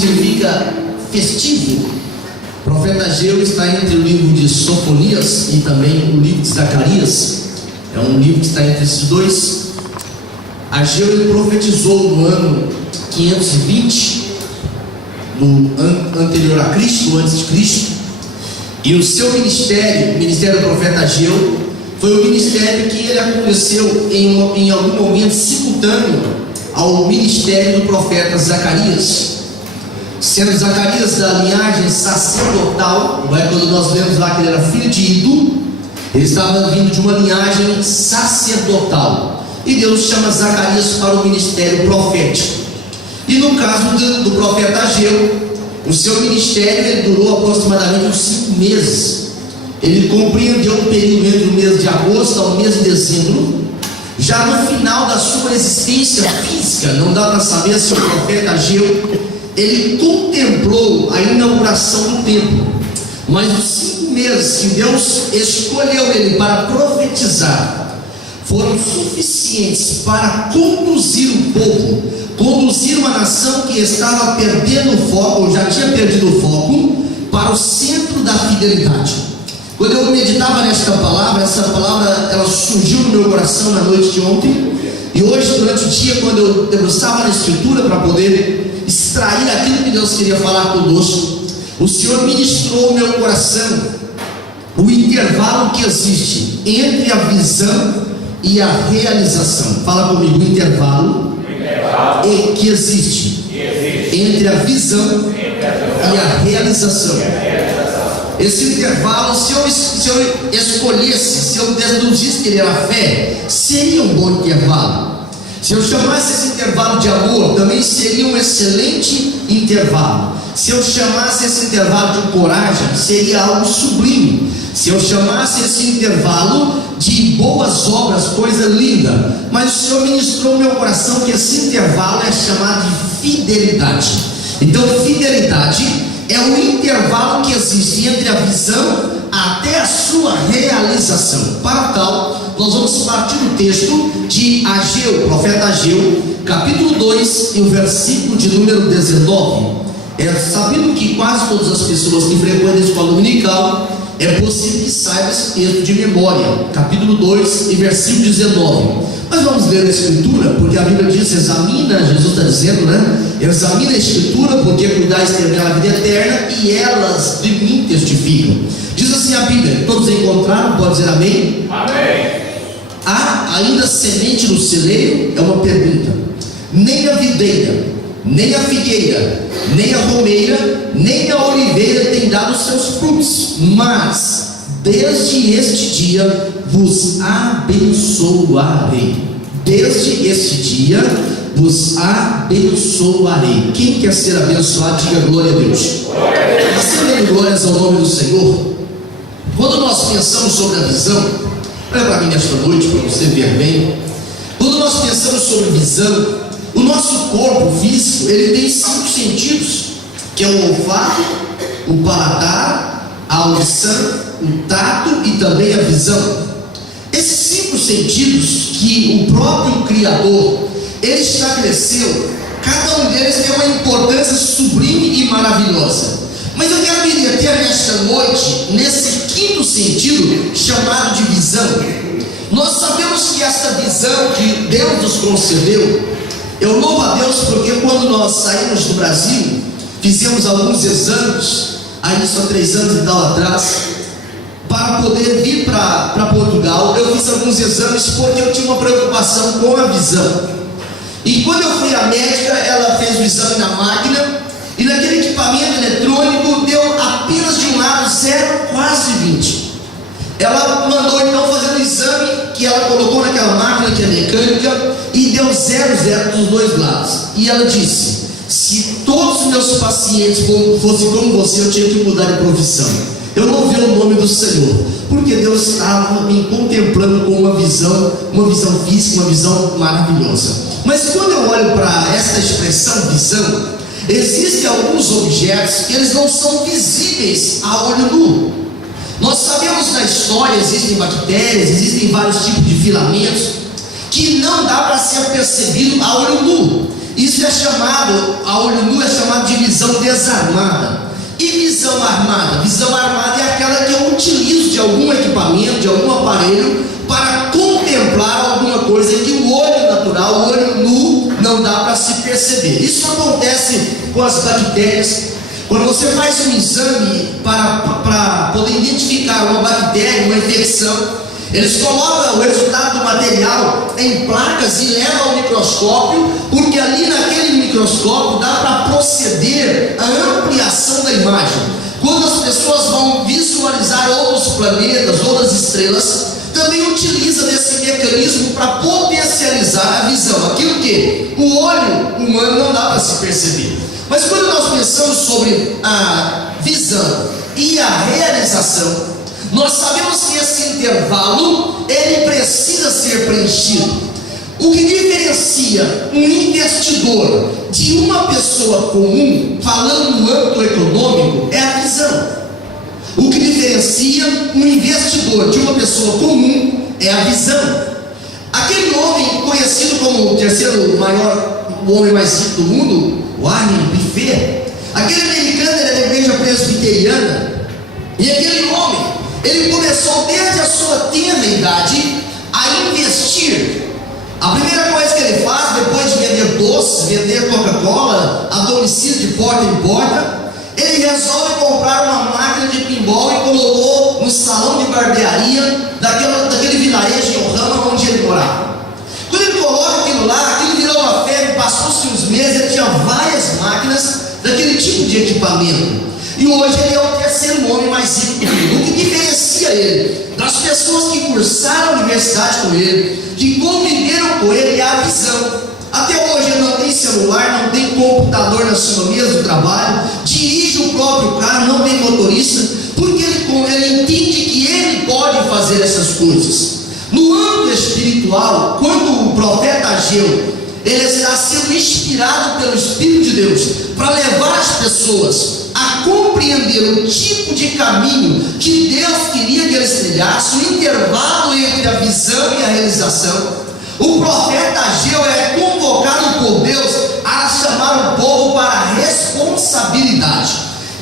significa festivo. O profeta Ageu está entre o livro de Sofonias e também o livro de Zacarias. É um livro que está entre esses dois. Ageu ele profetizou no ano 520, no ano anterior a Cristo, antes de Cristo. E o seu ministério, o ministério do profeta Ageu, foi o ministério que ele aconteceu em algum momento simultâneo ao ministério do profeta Zacarias. Sendo Zacarias da linhagem sacerdotal, quando nós lemos lá que ele era filho de Ido, ele estava vindo de uma linhagem sacerdotal. E Deus chama Zacarias para o ministério profético. E no caso do profeta Ageu, o seu ministério ele durou aproximadamente uns 5 meses. Ele compreendeu um período entre o mês de agosto ao mês de dezembro. Já no final da sua existência física, não dá para saber se o profeta Ageu ele contemplou a inauguração do templo, mas os 5 meses que Deus escolheu ele para profetizar foram suficientes para conduzir o povo, conduzir uma nação que estava perdendo o foco, ou já tinha perdido o foco, para o centro da fidelidade. Quando eu meditava nesta palavra, essa palavra ela surgiu no meu coração na noite de ontem, e hoje durante o dia, quando eu debruçava na Escritura para poder extrair aquilo que Deus queria falar conosco, o Senhor ministrou ao meu coração o intervalo que existe entre a visão e a realização. Fala comigo, o intervalo que existe entre a visão e a realização. Esse intervalo, se eu escolhesse, se eu deduzisse que ele era fé, seria um bom intervalo. Se eu chamasse esse intervalo de amor, também seria um excelente intervalo. Se eu chamasse esse intervalo de coragem, seria algo sublime. Se eu chamasse esse intervalo de boas obras, coisa linda. Mas o Senhor ministrou no meu coração que esse intervalo é chamado de fidelidade. Então, fidelidade é o intervalo que existe entre a visão até a sua realização. Para tal, nós vamos partir do texto de Ageu, profeta Ageu, capítulo 2, e o versículo de número 19. Sabendo que quase todas as pessoas que frequentam a escola dominical, é possível que saiba esse texto de memória, capítulo 2 e versículo 19. Mas vamos ler a Escritura, porque a Bíblia diz: examina, Jesus está dizendo, examina a Escritura, porque cuidais de ter a vida eterna, e elas de mim testificam. Diz assim a Bíblia, todos encontraram? Pode dizer amém? Amém. Há ainda semente no celeiro? É uma pergunta. Nem a videira, nem a figueira, nem a romeira, nem a oliveira tem dado seus frutos, mas desde este dia vos abençoarei. Desde este dia vos abençoarei. Quem quer ser abençoado, diga glória a Deus. Recebendo glórias ao nome do Senhor. Quando nós pensamos sobre a visão, olha para mim nesta noite, para você ver bem. Quando nós pensamos sobre visão, o nosso corpo físico, ele tem 5 sentidos, que é o olfato, o paladar, a audição, o tato e também a visão. Esses 5 sentidos que o próprio Criador, ele estabeleceu, cada um deles tem uma importância sublime e maravilhosa. Mas eu quero me deter nesta noite, nesse 5º sentido, chamado de visão. Nós sabemos que essa visão que Deus nos concedeu, eu louvo a Deus porque quando nós saímos do Brasil, fizemos alguns exames, aí só 3 anos e tal atrás, para poder vir para Portugal. Eu fiz alguns exames porque eu tinha uma preocupação com a visão. E quando eu fui à médica, ela fez o exame na máquina, e naquele equipamento eletrônico deu apenas de um lado 0, quase 20. Ela mandou então fazer um exame que ela colocou naquela máquina que é mecânica, e deu 0 dos 2 lados. E ela disse: se todos os meus pacientes fossem como você, eu tinha que mudar de profissão. Eu louvei o nome do Senhor, porque Deus estava me contemplando com uma visão física, uma visão maravilhosa. Mas quando eu olho para essa expressão visão, existem alguns objetos que eles não são visíveis a olho nu. Nós sabemos na história, existem bactérias, existem vários tipos de filamentos que não dá para ser percebido a olho nu. Isso é chamado, a olho nu é chamado de visão desarmada. E visão armada? Visão armada é aquela que eu utilizo de algum equipamento, de algum aparelho, para contemplar alguma coisa que o olho natural, o olho nu, não dá para se perceber. Isso acontece com as bactérias. Quando você faz um exame para poder identificar uma bactéria, uma infecção, eles colocam o resultado do material em placas e levam ao microscópio, porque ali naquele microscópio dá para proceder a ampliação da imagem. Quando as pessoas vão visualizar outros planetas, outras estrelas, também utiliza desse mecanismo para potencializar a visão, aquilo que o olho humano não dá para se perceber. Mas quando nós pensamos sobre a visão e a realização, nós sabemos que esse intervalo, ele precisa ser preenchido. O que diferencia um investidor de uma pessoa comum, falando no âmbito econômico, é a visão. O que diferencia um investidor de uma pessoa comum é a visão. Aquele homem conhecido como o terceiro maior, o homem mais rico do mundo, Warren Buffett, aquele americano era da igreja presbiteriana, e aquele homem, ele começou desde a sua tenra idade a investir. A primeira coisa que ele faz, depois de vender doces, vender Coca-Cola a domicílio de porta em porta, ele resolve comprar uma máquina de pinball e colocou no salão de barbearia daquele vilarejo em Ohama onde ele morava. Quando ele coloca aquilo lá, aquilo virou uma febre, passou-se uns meses, ele tinha várias máquinas daquele tipo de equipamento. E hoje ele é o terceiro homem mais rico do mundo. O que diferencia ele das pessoas que cursaram a universidade com ele, que conviveram com ele, é a visão. Até hoje ele não tem celular, não tem computador na sua mesa do trabalho, dirige o próprio carro, não tem motorista, porque ele entende que ele pode fazer essas coisas. No âmbito espiritual, quando o profeta Ageu, ele está sendo inspirado pelo Espírito de Deus para levar as pessoas a compreender o tipo de caminho que Deus queria que eles trilhassem, o intervalo entre a visão e a realização. O profeta Ageu é convocado por Deus a chamar o povo para a responsabilidade.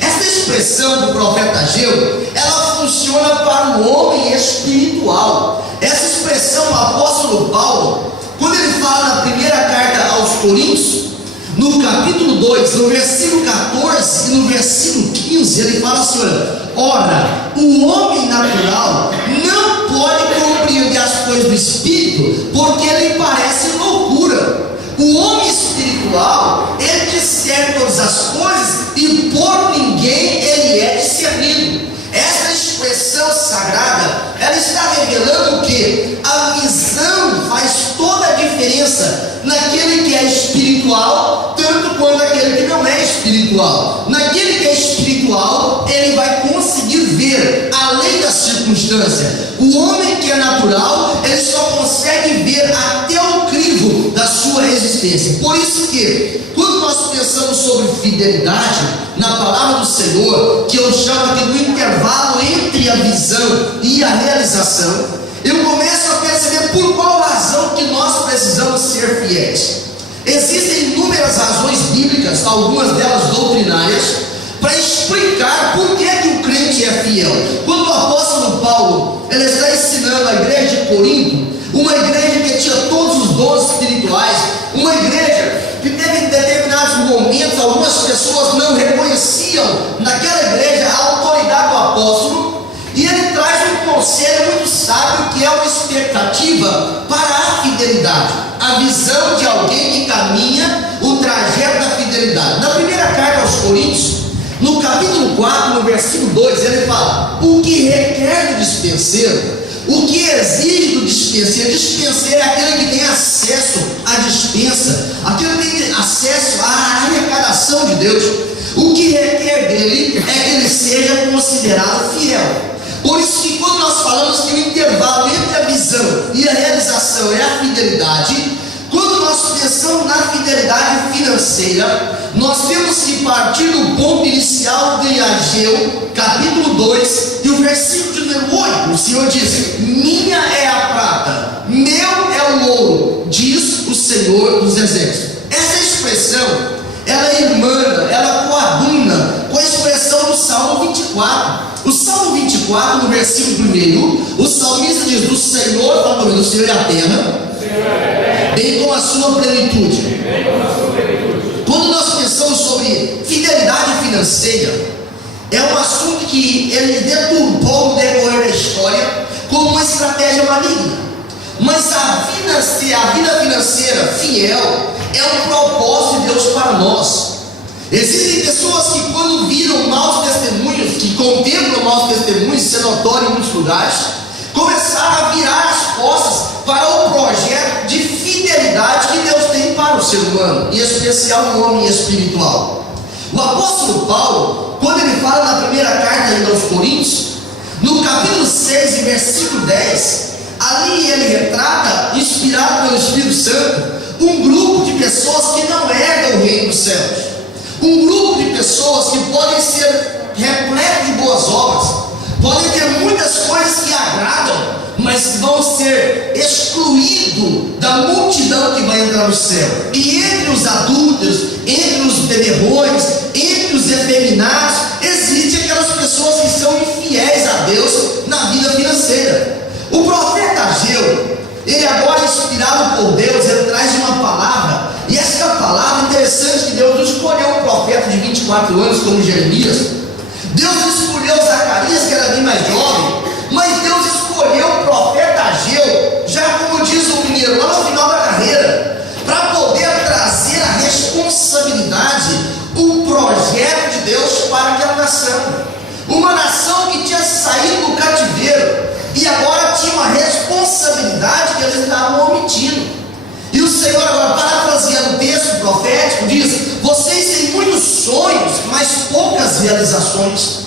Essa expressão do profeta Ageu, ela funciona para o homem espiritual. Essa expressão, o apóstolo Paulo, quando ele fala na primeira carta aos Coríntios, no capítulo 2, no versículo 14 e no versículo 15, ele fala assim: ora, o homem natural não pode compreender as coisas do Espírito, porque ele parece loucura. O homem espiritual, ele discerne todas as coisas e por ninguém ele é discernido. Essa expressão sagrada, ela está revelando que a visão faz toda a diferença naquele que é espiritual, tanto quanto naquele que não é espiritual. Naquele que é espiritual, ele vai conseguir ver além da circunstância. O homem que é natural, ele só consegue ver até o crivo da sua resistência. Por isso que, quando nós pensamos sobre fidelidade, na palavra do Senhor, que eu chamo aqui do intervalo entre a visão e a realização, eu começo a perceber por qual razão que nós precisamos ser fiéis. Existem inúmeras razões bíblicas, algumas delas doutrinárias, para explicar por que o crente é fiel. Quando o apóstolo Paulo, ele está ensinando a igreja de Corinto, uma igreja que tinha todos os dons espirituais, uma igreja que teve em determinados momentos, algumas pessoas não reconheciam naquela igreja a autoridade do apóstolo, e ele traz um conselho muito sábio, que é uma expectativa para a fidelidade, a visão de alguém que caminha o trajeto da fidelidade. Na primeira carta aos Coríntios, no capítulo 4, no versículo 2, ele fala: o que requer do dispenseiro, o que exige do dispenseiro? Dispenseiro é aquele que tem acesso à dispensa, aquele que tem acesso à arrecadação de Deus. O que requer dele é que ele seja considerado fiel. Por isso que quando nós falamos que o intervalo entre a visão e a realização é a fidelidade, quando nós pensamos na fidelidade financeira, nós temos que partir do ponto inicial de Ageu, capítulo 2, e o versículo de número 8. O Senhor diz: minha é a prata, meu é o ouro, diz o Senhor dos Exércitos. Essa expressão, ela emana, ela coaduna 24, no versículo 1, o salmista diz: do Senhor, do Senhor é a terra, bem como a sua plenitude. Quando nós pensamos sobre fidelidade financeira, é um assunto que ele deturpou no decorrer da história como uma estratégia maligna. Mas a vida financeira fiel é um propósito de Deus para nós. Existem pessoas que, quando viram maus testemunhos, que contemplam maus testemunhos, isso é notório em muitos lugares, começaram a virar as costas para o projeto de fidelidade que Deus tem para o ser humano, em especial o homem espiritual. O apóstolo Paulo, quando ele fala na primeira carta ainda aos Coríntios, no capítulo 6, versículo 10, ali ele retrata, inspirado pelo Espírito Santo, um grupo de pessoas que não herdam o reino dos céus. Um grupo de pessoas que podem ser repletos de boas obras, podem ter muitas coisas que agradam, mas vão ser excluídos da multidão que vai entrar no céu. E entre os adúlteros, entre os beberrões, entre os efeminados, existem aquelas pessoas que são infiéis a Deus na vida financeira. O profeta Ageu, ele agora inspirado por Deus, ele traz uma palavra, e essa palavra interessante que Deus escolheu um profeta de 24 anos como Jeremias. Deus escolheu Zacarias, que era bem mais jovem, mas Deus escolheu o profeta Ageu, já como diz o mineiro, lá no final da carreira, para poder trazer a responsabilidade, o projeto de Deus para aquela nação. Uma nação que tinha saído do cativeiro e agora tinha uma responsabilidade que eles estavam omitindo. E o Senhor, agora parafraseando o texto profético, diz: vocês têm muitos sonhos, mas poucas realizações.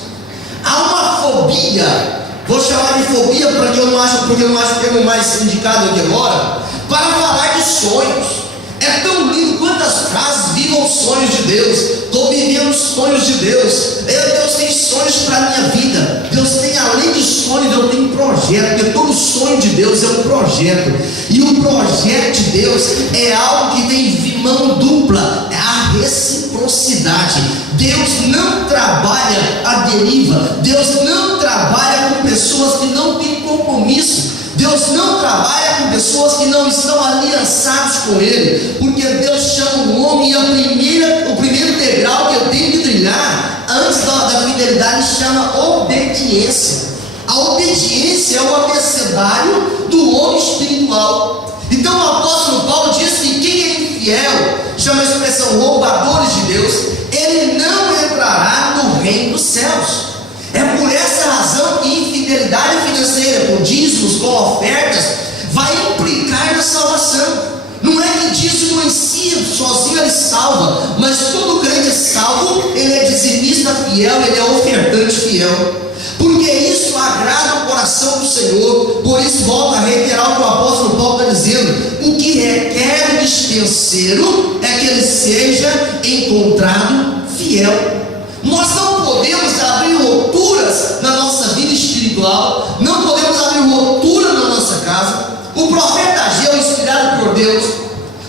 Há uma fobia, vou chamar de fobia porque eu não acho o termo mais indicado aqui agora, para falar de sonhos. É tão lindo quantas frases: vivam os sonhos de Deus, estou vivendo os sonhos de Deus, Deus tem sonhos para a minha vida, Deus tem, além de sonhos, Deus tem projeto, porque todo sonho de Deus é um projeto, e o projeto de Deus é algo que tem mão dupla, é a reciprocidade. Deus não trabalha à deriva, Deus não trabalha com pessoas que não têm compromisso, Deus não trabalha com pessoas que não estão aliançadas com Ele, porque Deus chama o homem, e o primeiro degrau que eu tenho que trilhar antes da fidelidade chama obediência. A obediência é o abecedário do homem espiritual. Então o apóstolo Paulo diz que quem é infiel, chama a expressão roubadores de Deus, ele não entrará no reino dos céus. É por essa razão que infidelidade financeira, com dízimos, com ofertas, vai implicar na salvação. Não é que dízimo em si, sozinho ele salva, mas todo crente salvo, ele é dizimista fiel, ele é ofertante fiel, porque isso agrada o coração do Senhor. Por isso volto a reiterar o que o apóstolo Paulo está dizendo: o que requer o dispenseiro é que ele seja encontrado fiel. Nós não podemos abrir rupturas na nossa vida espiritual, não podemos abrir ruptura na nossa casa. O profeta Ageu, inspirado por Deus,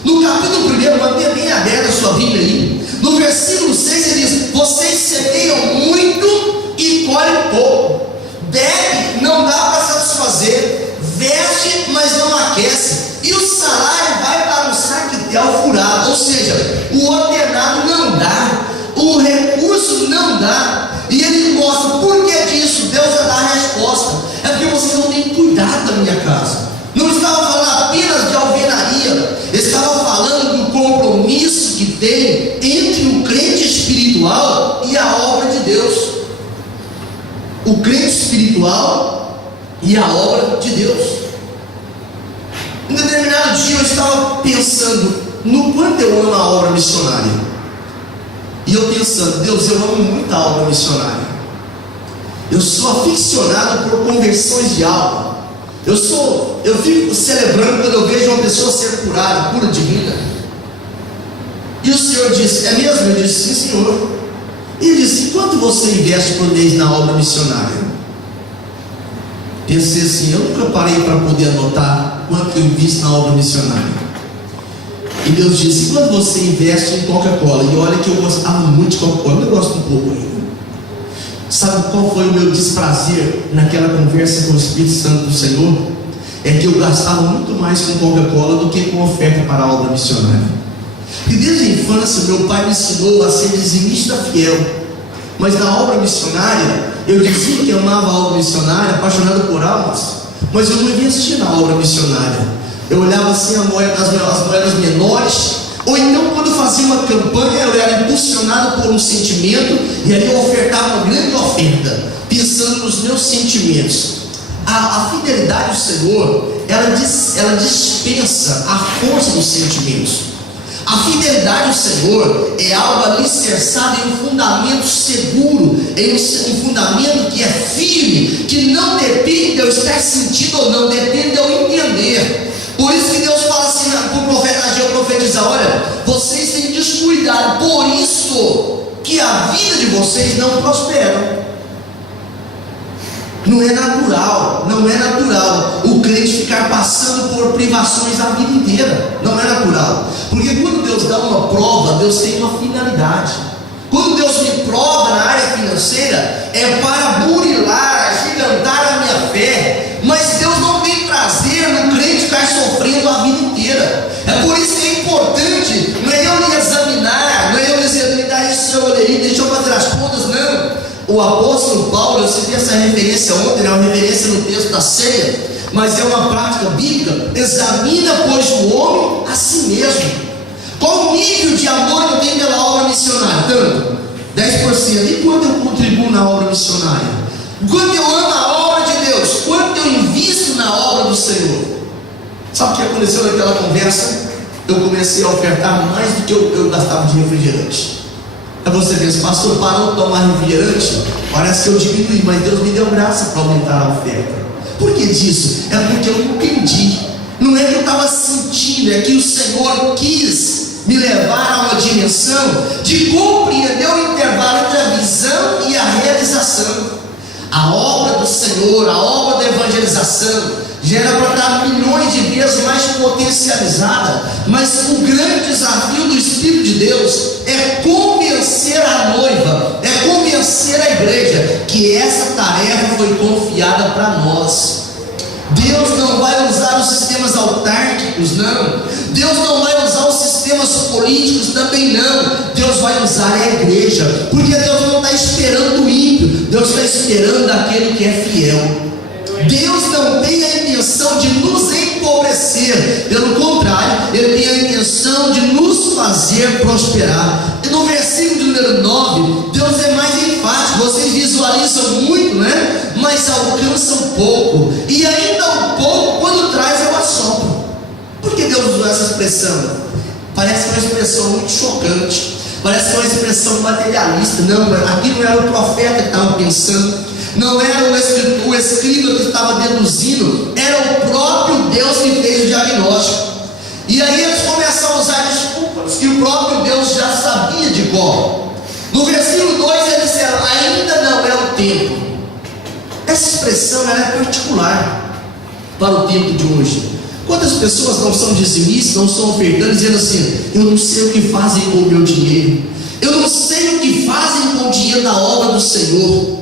no capítulo 1, mantenha bem aberta a sua Bíblia aí, no versículo 6 ele diz: vocês semeiam muito e colhem pouco, bebe, não dá para satisfazer, veste, mas não aquece, e o salário vai para um saquetel furado. Ou seja, o ordenado não dá, o recurso não dá. E ele mostra por que disso. Deus vai dar a resposta: é porque vocês não têm cuidado da minha casa. Não estava falando apenas de alvenaria, estava falando do compromisso que tem entre o crente espiritual e a obra de Deus. O crente espiritual e a obra de Deus. Em determinado dia eu estava pensando no quanto eu amo a obra missionária. E eu pensando: Deus, eu amo muito a obra missionária. Eu sou aficionado por conversões de alma. Eu fico celebrando quando eu vejo uma pessoa ser curada, cura divina. E o Senhor disse: é mesmo? Eu disse: sim, Senhor. E ele disse: quanto você investe por mês na obra missionária? Pensei assim: eu nunca parei para poder anotar quanto eu invisto na obra missionária. E Deus disse: quando você investe em Coca-Cola? E olha que eu gostava muito de Coca-Cola, eu gosto um pouco ainda. Sabe qual foi o meu desprazer naquela conversa com o Espírito Santo do Senhor? É que eu gastava muito mais com Coca-Cola do que com oferta para a obra missionária. E desde a infância meu pai me ensinou a ser dizimista fiel. Mas na obra missionária, eu dizia que amava a obra missionária, apaixonado por almas, mas eu não investia na obra missionária. Eu olhava assim as moedas menores, ou então quando fazia uma campanha eu era impulsionado por um sentimento, e aí eu ofertava uma grande oferta, pensando nos meus sentimentos. A fidelidade do Senhor, ela dispensa a força dos sentimentos. A fidelidade do Senhor é algo alicerçado em um fundamento seguro, em um fundamento que é firme, que não depende de eu estar sentindo ou não, depende de eu entender. Por isso que Deus fala assim para o profeta Ageu profetizar: olha, vocês têm descuidado, por isso que a vida de vocês não prospera. Não é natural o crente ficar passando por privações a vida inteira. Não é natural, porque quando Deus dá uma prova, Deus tem uma finalidade. Quando Deus me prova na área financeira, é para burilar, agigantar a minha fé. Mas Deus não tem prazer no crente ficar sofrendo a vida inteira. É por isso que é importante, não é eu me examinar, não é eu dizer, me dá isso, eu olhei, deixa eu fazer as contas, não. O apóstolo Paulo, eu citei essa referência ontem, é uma referência no texto da ceia, mas é uma prática bíblica. Examina, pois, o homem a si mesmo. Qual o nível de amor que eu tenho pela obra missionária? Tanto, 10%. E quanto eu contribuo na obra missionária? Quanto eu amo a obra de Deus? Quanto eu invisto na obra do Senhor? Sabe o que aconteceu naquela conversa? Eu comecei a ofertar mais do que eu gastava de refrigerante. Aí você pensa, pastor, parou de tomar refrigerante? Parece que eu diminui, mas Deus me deu graça para aumentar a oferta. Por que disso? É porque eu entendi. Não é que eu estava sentindo, é que o Senhor quis me levar a uma dimensão de compreender o intervalo entre a visão e a realização. A obra do Senhor, a obra da evangelização, já era para estar milhões de vezes mais potencializada, mas o grande desafio do Espírito de Deus é convencer a noiva, é convencer a igreja que essa tarefa foi confiada para nós. Deus não vai usar os sistemas autárquicos, não. Deus não vai usar os sistemas políticos, também não. Deus vai usar a igreja, porque Deus não está esperando o ímpio, Deus está esperando aquele que é fiel. Deus não tem a intenção de nos empobrecer, pelo contrário, Ele tem a intenção de nos fazer prosperar. E no versículo número 9, Deus é mais enfático. Vocês visualizam muito, né? Mas alcançam pouco, e ainda um pouco, quando traz, eu assopro. Por que Deus usou essa expressão? Parece uma expressão muito chocante, parece uma expressão materialista. Não, aqui não era o profeta que estava pensando, não era o escriba que estava deduzindo, era o próprio Deus que fez o diagnóstico. E aí eles começam a usar desculpas que o próprio Deus já sabia de cor. No versículo 2 eles disseram: ainda não é o tempo. Essa expressão ela é particular para o tempo de hoje. Quantas pessoas não são dizimistas, não são ofertantes, dizendo assim: eu não sei o que fazem com o meu dinheiro, eu não sei o que fazem com o dinheiro da obra do Senhor.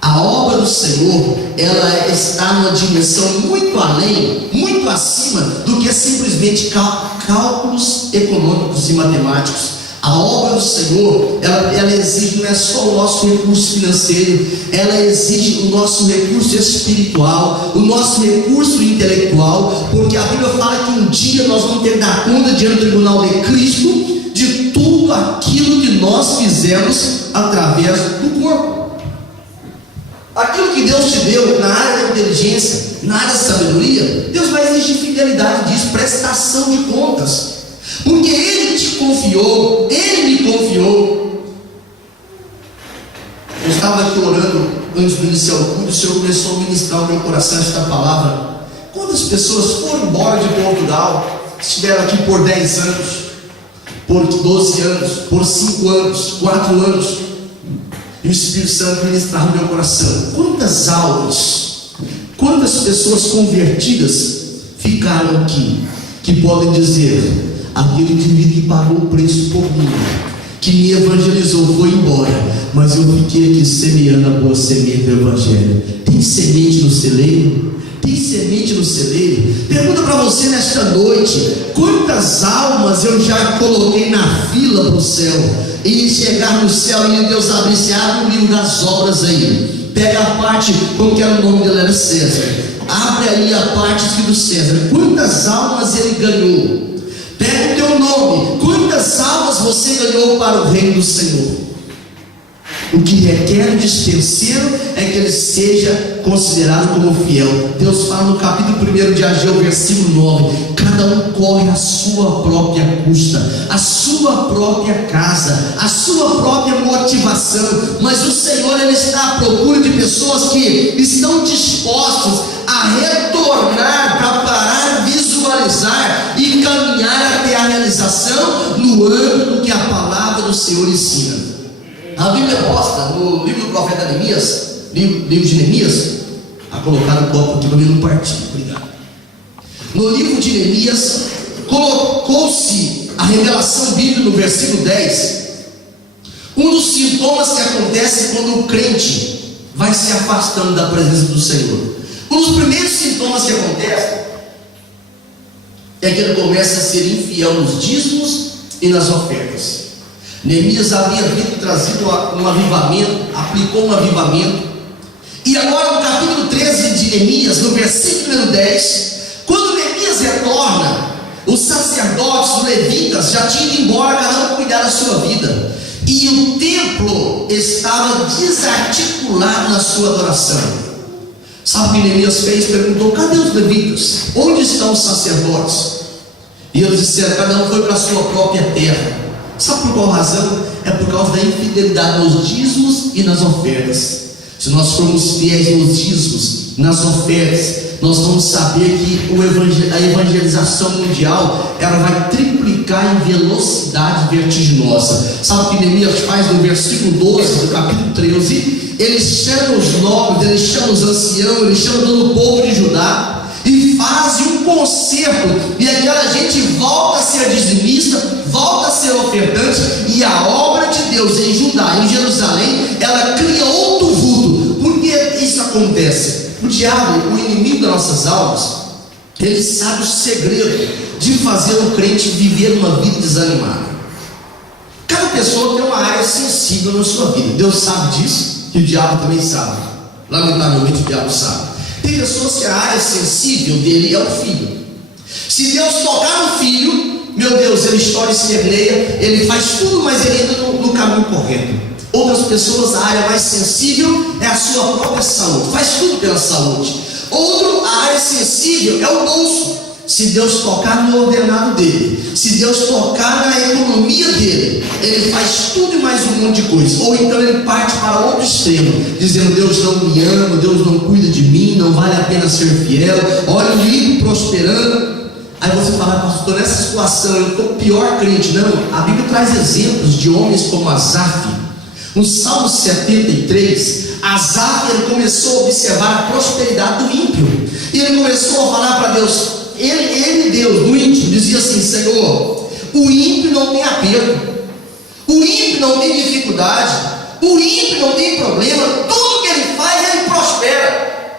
A obra do Senhor, ela está numa dimensão muito além, muito acima do que simplesmente cálculos econômicos e matemáticos. A obra do Senhor, ela exige não é só o nosso recurso financeiro, ela exige o nosso recurso espiritual, o nosso recurso intelectual, porque a Bíblia fala que um dia nós vamos ter que dar conta diante do tribunal de Cristo de tudo aquilo que nós fizemos através do corpo. Aquilo que Deus te deu na área da inteligência, na área da sabedoria, Deus vai exigir fidelidade disso, prestação de contas, porque Ele te confiou, Ele me confiou. Eu estava aqui orando antes do iniciar o culto, o Senhor começou a ministrar no meu coração esta palavra. Quantas pessoas foram embora de Portugal, estiveram aqui por 10 anos, por 12 anos, por 5 anos, 4 anos, e o Espírito Santo ministrar no meu coração? Quantas almas, quantas pessoas convertidas ficaram aqui, que podem dizer: aquele indivíduo que pagou o preço por mim, que me evangelizou, foi embora, mas eu eu fiquei aqui semeando a boa semente do Evangelho. Tem semente no celeiro? Tem semente no celeiro? Pergunta para você nesta noite: quantas almas eu já coloquei na fila para o céu? E chegar no céu e Deus abrir, se abre o livro das obras aí. Pega a parte, como que era o nome dele? Era César. Abre aí a parte escrito César. Quantas almas ele ganhou? Pega o teu nome. Quantas almas você ganhou para o reino do Senhor? O que requer o dispenseiro é que ele seja considerado como fiel. Deus fala no capítulo 1 de Ageu, versículo 9: cada um corre a sua própria custa, a sua própria casa, a sua própria motivação. Mas o Senhor, Ele está à procura de pessoas que estão dispostos a retornar para parar, visualizar e caminhar até a realização no âmbito que a palavra do Senhor ensina. A Bíblia mostra no livro do profeta Neemias, livro de Neemias, está colocado o copo aqui para mim não partir, obrigado. No livro de Neemias, colocou-se a revelação bíblica no versículo 10, um dos sintomas que acontece quando o crente vai se afastando da presença do Senhor. Um dos primeiros sintomas que acontece é que ele começa a ser infiel nos dízimos e nas ofertas. Neemias havia trazido um avivamento, aplicou um avivamento, e agora no capítulo 13 de Neemias, no versículo 10, quando Neemias retorna, os sacerdotes, os levitas já tinham ido embora, cada um cuidar da sua vida, e o templo estava desarticulado na sua adoração. Sabe o que Neemias fez? Perguntou: cadê os levitas? Onde estão os sacerdotes? E eles disseram: cada um foi para a sua própria terra. Sabe por qual razão? É por causa da infidelidade nos dízimos e nas ofertas. Se nós formos fiéis nos dízimos, nas ofertas, nós vamos saber que a evangelização mundial, ela vai triplicar em velocidade vertiginosa. Sabe o que Neemias faz no versículo 12 do capítulo 13? Ele chama os nobres, ele chama os anciãos, ele chama todo o povo de Judá e faz um concerto, e aquela gente volta a ser dizimista, volta a ser ofertante, e a obra de Deus em Judá, em Jerusalém, ela cria outro vulto. Por que isso acontece? O diabo, o inimigo das nossas almas, ele sabe o segredo de fazer o crente viver uma vida desanimada. Cada pessoa tem uma área sensível na sua vida. Deus sabe disso, e o diabo também sabe. Lamentavelmente o diabo sabe. Tem pessoas que a área sensível dele é o filho. Se Deus tocar no filho, meu Deus, ele estoura e esperneia, ele faz tudo, mas ele entra no caminho correto. Outras pessoas, a área mais sensível é a sua própria saúde, faz tudo pela saúde. Outro, a área sensível é o bolso. Se Deus tocar no ordenado dele, se Deus tocar na economia dele, ele faz tudo e mais um monte de coisa. Ou então ele parte para outro extremo, dizendo: Deus não me ama, Deus não cuida de mim, não vale a pena ser fiel, olha o ímpio prosperando. Aí você fala: pastor, nessa situação eu estou pior crente. Não, a Bíblia traz exemplos de homens como Asaf. No Salmo 73, Asaf, ele começou a observar a prosperidade do ímpio, e ele começou a falar para Deus. Deus, no íntimo, dizia assim: Senhor, o ímpio não tem aperto, o ímpio não tem dificuldade, o ímpio não tem problema, tudo que ele faz, ele prospera.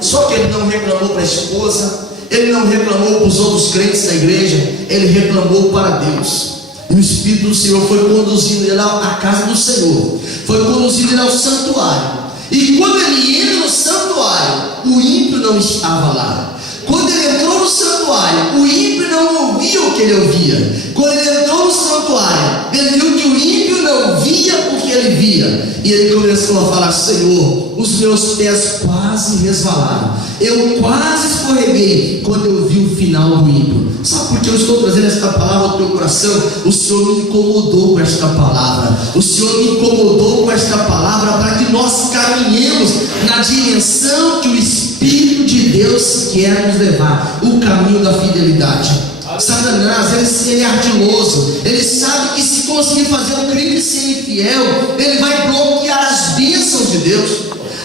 Só que ele não reclamou para a esposa, ele não reclamou para os outros crentes da igreja, ele reclamou para Deus. E o Espírito do Senhor foi conduzindo ele à casa do Senhor, foi conduzindo ele ao santuário. E quando ele entra no santuário, o ímpio não estava lá. Quando ele entrou no santuário, o ímpio não ouvia o que ele ouvia. Quando ele entrou no santuário, ele viu que o ímpio não via o que ele via. E ele começou a falar: Senhor, os meus pés quase resvalaram, eu quase escorreguei quando eu vi o final do ímpio. Sabe por que eu estou trazendo esta palavra ao teu coração? O Senhor me incomodou com esta palavra. O Senhor me incomodou com esta palavra para que nós caminhemos na dimensão que o Espírito de Deus quer nos levar, o caminho da fidelidade. Satanás, ele é ardiloso, ele sabe que se conseguir fazer o crime ser infiel, ele vai bloquear as bênçãos de Deus.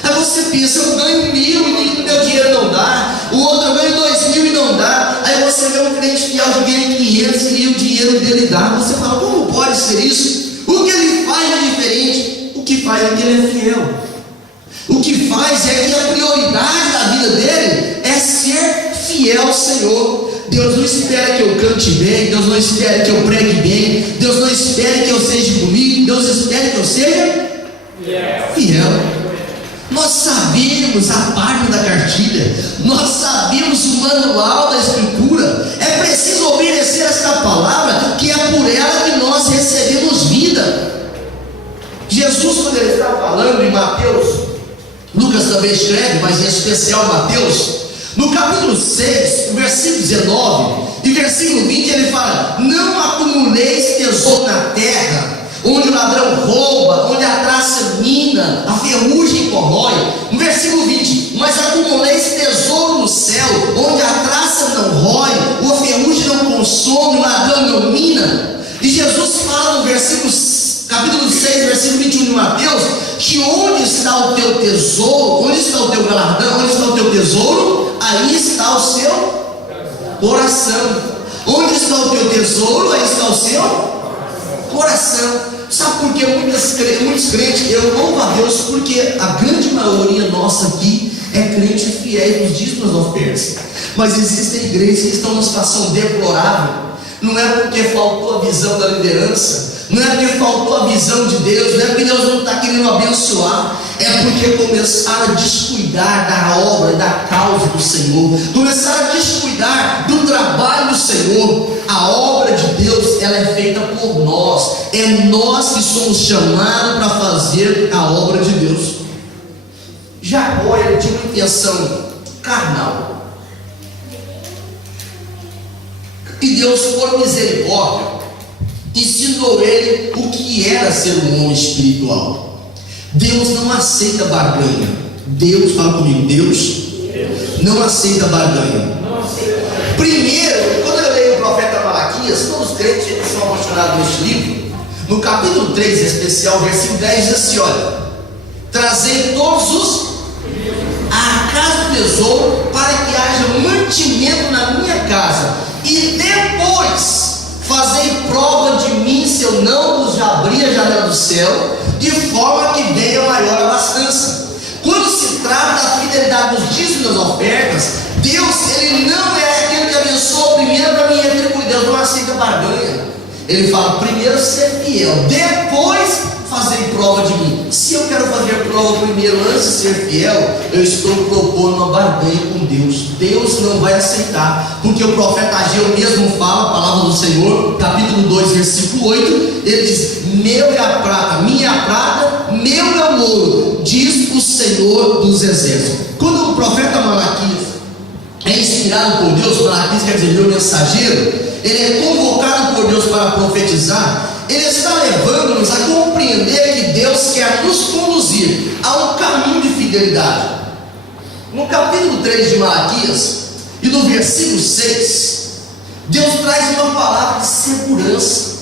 Aí você pensa: eu ganho 1.000 e meu dinheiro não dá, o outro ganha 2.000 e não dá. Aí você vê um crente fiel que ganha 500 e o dinheiro dele dá. Você fala: como pode ser isso? O que ele faz é diferente. O que faz faz é que ele é fiel. O que faz é que a prioridade da vida dele é ser fiel ao Senhor. Deus não espera que eu cante bem, Deus não espera que eu pregue bem, Deus não espera que eu seja bonito, Deus espera que eu seja fiel. Nós sabemos a página da cartilha, nós sabemos o manual da Escritura. É preciso obedecer esta palavra, que é por ela que nós recebemos vida. Jesus, quando ele está falando em Mateus, Lucas também escreve, mas em especial Mateus, no capítulo 6, versículo 19 e versículo 20, ele fala: não acumuleis tesouro na terra, onde o ladrão rouba, onde a traça mina, a ferrugem corrói. No versículo 20: mas acumuleis tesouro no céu, onde a traça não rói, a ferrugem não consome, o ladrão não mina. E Jesus fala no capítulo 6, versículo 21 de Mateus, que onde está o teu tesouro, onde está o teu galardão, onde está o teu tesouro, aí está o seu coração. Onde está o teu tesouro, aí está o seu coração. Sabe por que muitos crentes, eu louvo a Deus, porque a grande maioria nossa aqui é crente fiel nos dízimos das ofertas. Mas existem igrejas que estão numa situação deplorável. Não é porque faltou a visão da liderança, não é porque faltou a visão de Deus, não é porque Deus não está querendo abençoar, é porque começaram a descuidar da obra e da causa do Senhor, começaram a descuidar do trabalho do Senhor. A obra de Deus, ela é feita por nós, é nós que somos chamados para fazer a obra de Deus. Jacó, ele tinha uma intenção carnal, e Deus, por misericórdia, ensinou ele o que era ser um homem espiritual. Deus não aceita barganha. Deus, fala comigo, Deus não aceita barganha. Primeiro, quando eu leio o profeta Malaquias, todos os crentes eles são apaixonados neste livro. No capítulo 3, em especial, versículo 10, diz assim: olha, trazei todos os à casa do tesouro, para que haja mantimento na minha casa, e depois fazei prova de mim, se eu não vos abrir a janela do céu, de forma que venha maior abastança. Quando se trata da fidelidade dos dízimos e das ofertas, Deus, ele não é aquele que abençoa primeiro para mim retribuir. Deus não aceita barganha. Ele fala: primeiro ser fiel, depois fazer prova de mim. Se eu quero fazer prova primeiro, antes de ser fiel, eu estou propondo uma barganha com Deus. Deus não vai aceitar, porque o profeta Ageu mesmo fala, a palavra do Senhor, capítulo 2, versículo 8, ele diz: meu é a prata, minha é a prata, meu é o ouro, diz o Senhor dos exércitos. Quando o profeta Malaquias é inspirado por Deus, Malaquias quer dizer meu mensageiro, ele é convocado por Deus para profetizar. Ele está levando-nos a compreender que Deus quer nos conduzir a um caminho de fidelidade. No capítulo 3 de Malaquias e no versículo 6, Deus traz uma palavra de segurança.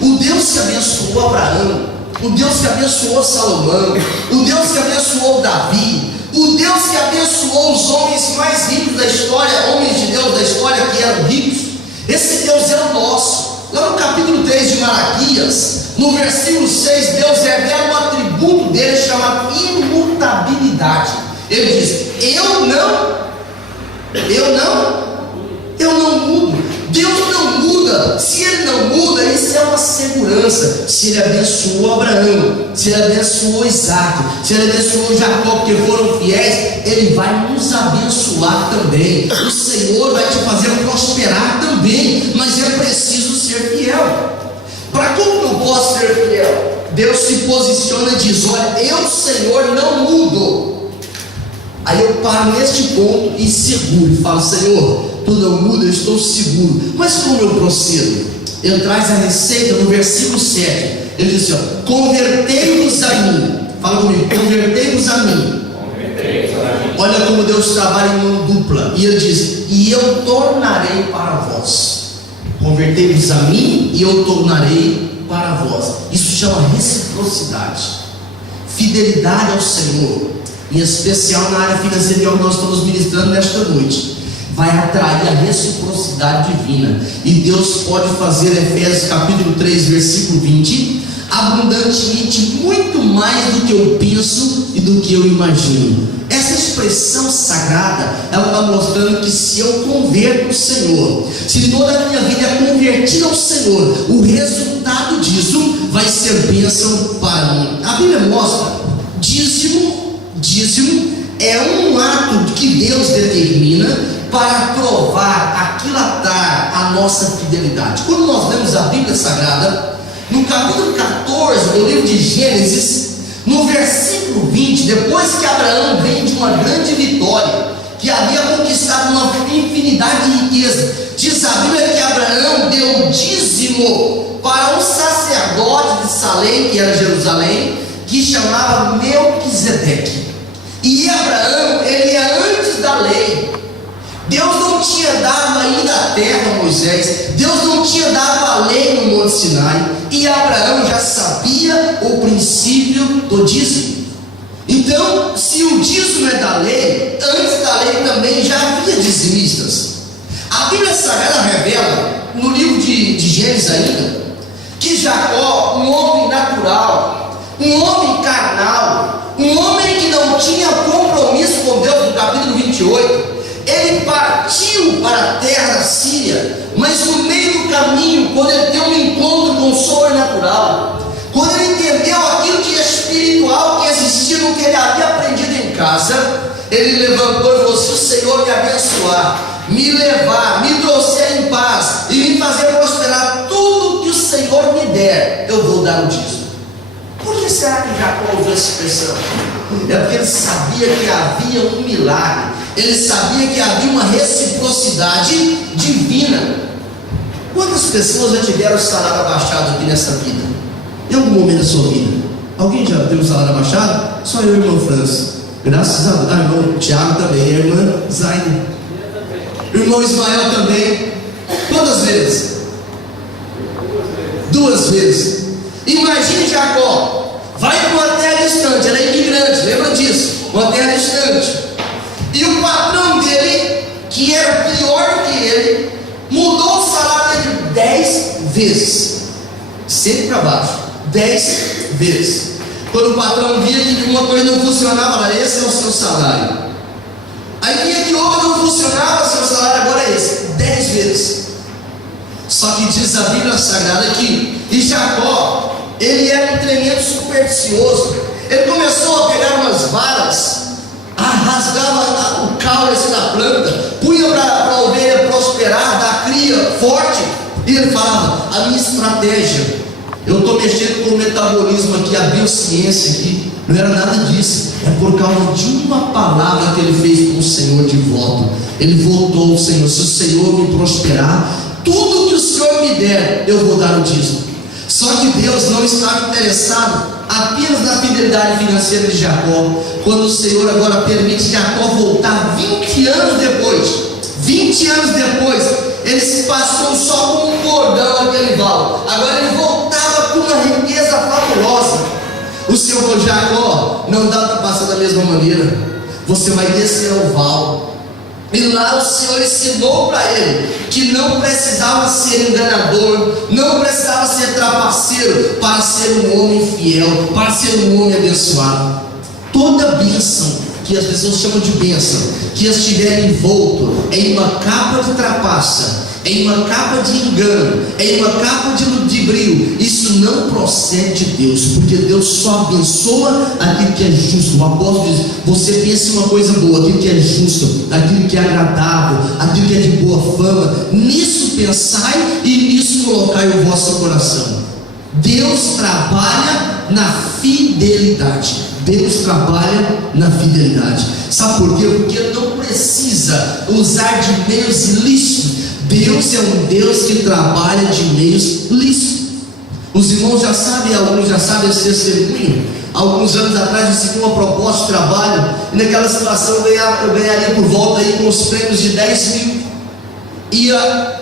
O Deus que abençoou Abraão, o Deus que abençoou Salomão, o Deus que abençoou Davi, o Deus que abençoou os homens mais ricos da história, homens de Deus da história que eram ricos, esse Deus é o nosso. Lá no capítulo 3 de Malaquias, no versículo 6, Deus revela um atributo dele chamado imutabilidade. Ele diz: eu não mudo. Deus não muda. Se ele não muda, isso é uma segurança. Se ele abençoou Abraão, se ele abençoou Isaac, se ele abençoou Jacó, porque foram fiéis, ele vai nos abençoar também. O Senhor vai te fazer prosperar também, mas é preciso ser fiel. Para como eu posso ser fiel? Deus se posiciona e diz: olha, eu, Senhor, não mudo. Aí eu paro neste ponto e seguro, e falo: Senhor, tu não muda, eu estou seguro. Mas como eu procedo? Ele traz a receita no versículo 7. Ele diz assim: ó, convertei-vos a mim. Fala comigo, convertei-vos a mim. Olha como Deus trabalha em mão dupla. E ele diz: e eu tornarei para vós. Convertei-vos a mim e eu tornarei para vós. Isso chama reciprocidade, fidelidade ao Senhor, em especial na área financeira que nós estamos ministrando nesta noite. Vai atrair a reciprocidade divina. E Deus pode fazer, Efésios capítulo 3, versículo 20, abundantemente, muito mais do que eu penso e do que eu imagino. Essa expressão sagrada, ela está mostrando que se eu converto o Senhor, se toda a minha vida é convertida ao Senhor, o resultado disso vai ser bênção para mim. A Bíblia mostra, dízimo é um ato que Deus determina para provar, aquilatar a nossa fidelidade. Quando nós lemos a Bíblia Sagrada, no capítulo 14 do livro de Gênesis, no versículo 20, depois que Abraão vem de uma grande vitória, que havia conquistado uma infinidade de riqueza, diz a Bíblia que Abraão deu dízimo para um sacerdote de Salém, que era Jerusalém, que chamava Melquisedeque. E Abraão, ele é antes da lei. Deus não tinha dado ainda a terra a Moisés, Deus não tinha dado a lei no Monte Sinai, e Abraão já sabia o princípio do dízimo. Então, se o dízimo é da lei, antes da lei também já havia dizimistas. A Bíblia Sagrada revela, no livro de Gênesis ainda, que Jacó, um homem natural, um homem carnal, um homem que não tinha compromisso com Deus, no capítulo 28, ele partiu para a terra da Síria, mas no meio do caminho, quando ele teve um encontro com o sobrenatural, quando ele entendeu aquilo que é espiritual, que existia no que ele havia aprendido em casa, ele levantou e falou: se o Senhor me abençoar, me levar, me trouxer em paz e me fazer prosperar tudo que o Senhor me der, eu vou dar o dízimo. Por que será que Jacó usou essa expressão? É porque ele sabia que havia um milagre, ele sabia que havia uma reciprocidade divina. Quantas pessoas já tiveram o salário abaixado aqui nessa vida? Em algum momento da sua vida? Alguém já teve o salário abaixado? Só eu e o irmão França. Graças a Deus. Ah, irmão Tiago também, a irmã Zaine, o irmão Ismael também. Quantas vezes? 2 vezes. Imagine Jacó, vai para uma terra distante, ele é imigrante, lembra disso? Uma terra distante. E o patrão dele, que era pior que ele, mudou o salário dele 10 vezes, sempre para baixo, 10 vezes. Quando o patrão via que uma coisa não funcionava, lá, esse é o seu salário. Aí via que outra não funcionava, seu salário agora é esse, 10 vezes. Só que diz a Bíblia Sagrada que Jacó, ele era um tremendo supersticioso. Ele começou a pegar umas varas, rasgava o caule da planta, punha para a ovelha prosperar, dar cria forte, e ele falava: a minha estratégia, eu estou mexendo com o metabolismo aqui, a biociência aqui, não era nada disso, é por causa de uma palavra que ele fez com o Senhor de voto. Ele voltou ao Senhor: se o Senhor me prosperar, tudo que o Senhor me der, eu vou dar o dízimo. Só que Deus não estava interessado apenas na fidelidade financeira de Jacó, quando o Senhor agora permite Jacó voltar 20 anos depois. 20 anos depois, ele se passou só como um cordão aquele vale. Agora ele voltava com uma riqueza fabulosa. O Senhor falou: Jacó, não dá para passar da mesma maneira, você vai descer ao vale. E lá o Senhor ensinou para ele que não precisava ser enganador, não precisava ser trapaceiro para ser um homem fiel, para ser um homem abençoado. Toda bênção que as pessoas chamam de bênção, que estiver envolto em uma capa de trapaça, em uma capa de engano, em uma capa de ludibrio, isso não procede de Deus, porque Deus só abençoa aquilo que é justo. O apóstolo diz: você pensa uma coisa boa, aquilo que é justo, aquilo que é agradável, aquilo que é de boa fama, nisso pensai e nisso colocai o vosso coração. Deus trabalha na fidelidade. Deus trabalha na fidelidade. Sabe por quê? Porque Ele não precisa usar de meios ilícitos. Deus é um Deus que trabalha de meios lícitos. Os irmãos já sabem, alguns já sabem esse testemunho. Alguns anos atrás recebi uma proposta de trabalho, e naquela situação eu ganharia por volta aí com os prêmios de 10 mil. E